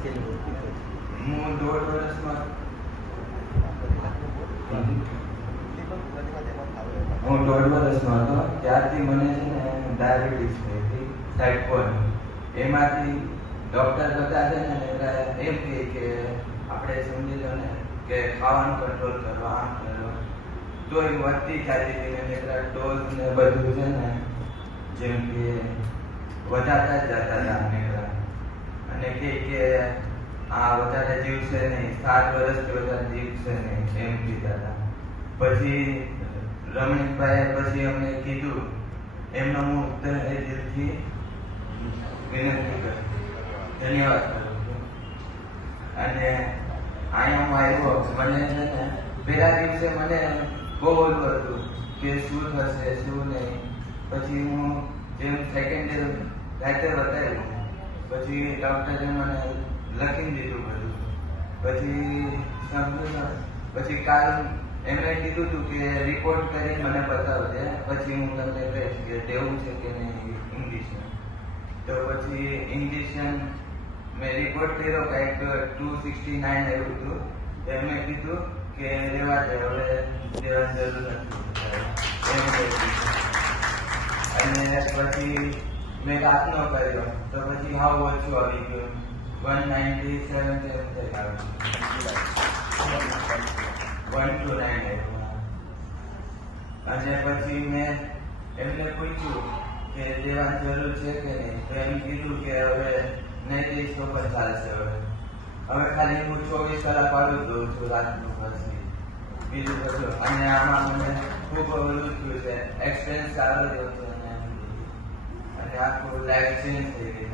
હું 1.5 વર્ષમાં હતો ત્યારથી મને છે ને ડાયાબિટીસ થઈ હતી ટાઈપ 1. એમાંથી ડૉક્ટર બધા છે ને એમ કહે કે આપણે સમજી લો ને કે ખાવાનું કંટ્રોલ કરવા આમ કરો તો એ વધતી જતી હતી ને ડોઝ ને બધું છે ને જેમ કે વધારતા જ જતા હતા અને કે આ વધારે જીવશે નહીં, 7 વર્ષથી વધારે જીવશે નહીં એમ કીધા હતા. પછી રમણીકભાઈએ પછી અમને કીધું, એમનો હું દિલથી વિનંતી કરું, ધન્યવાદ કરું છું. અને અહીંયા હું આવ્યો, મને છે ને પહેલા દિવસે મને બહુ ઓલું હતું કે શું થશે શું નહીં. પછી હું જેમ સેકન્ડ ડે રાતે બતાવ્યું, પછી ડૉક્ટરે મને લખી દીધું બધું. પછી કાલ એમણે કીધું હતું કે રિપોર્ટ કરીને મને બતાવજે, પછી હું તમને કહીશ કે દેવું છે કે નહીં ઇન્જેક્શન. તો પછી ઇન્જેક્શન મેં રિપોર્ટ કર્યો, કંઈક 269 આવ્યું હતું. એમણે કીધું કે રહેવા દે, હવે દેવાની જરૂર નથી. અને પછી મેં રાતનો કર્યો તો પછી હાવ ઓછું આવી ગયું, 197 થઈ આવ્યું, 129 આવ્યું. અને પછી મેં એમને પૂછ્યું કે દેવાની જરૂર છે કે નહીં, તો એમ કીધું કે હવે નહીં દઈશ તો પણ ચાલશે. હવે ખાલી હું 24 કલાક વાળું દઉં છું રાતનું, પછી બીજું બધું. અને આમાં મને ખૂબ ઓલું થયું છે, એક્સપિરિયન્સ સારો રહ્યો છે અને આખું લાઈફ ચેન્જ થઈ ગઈ.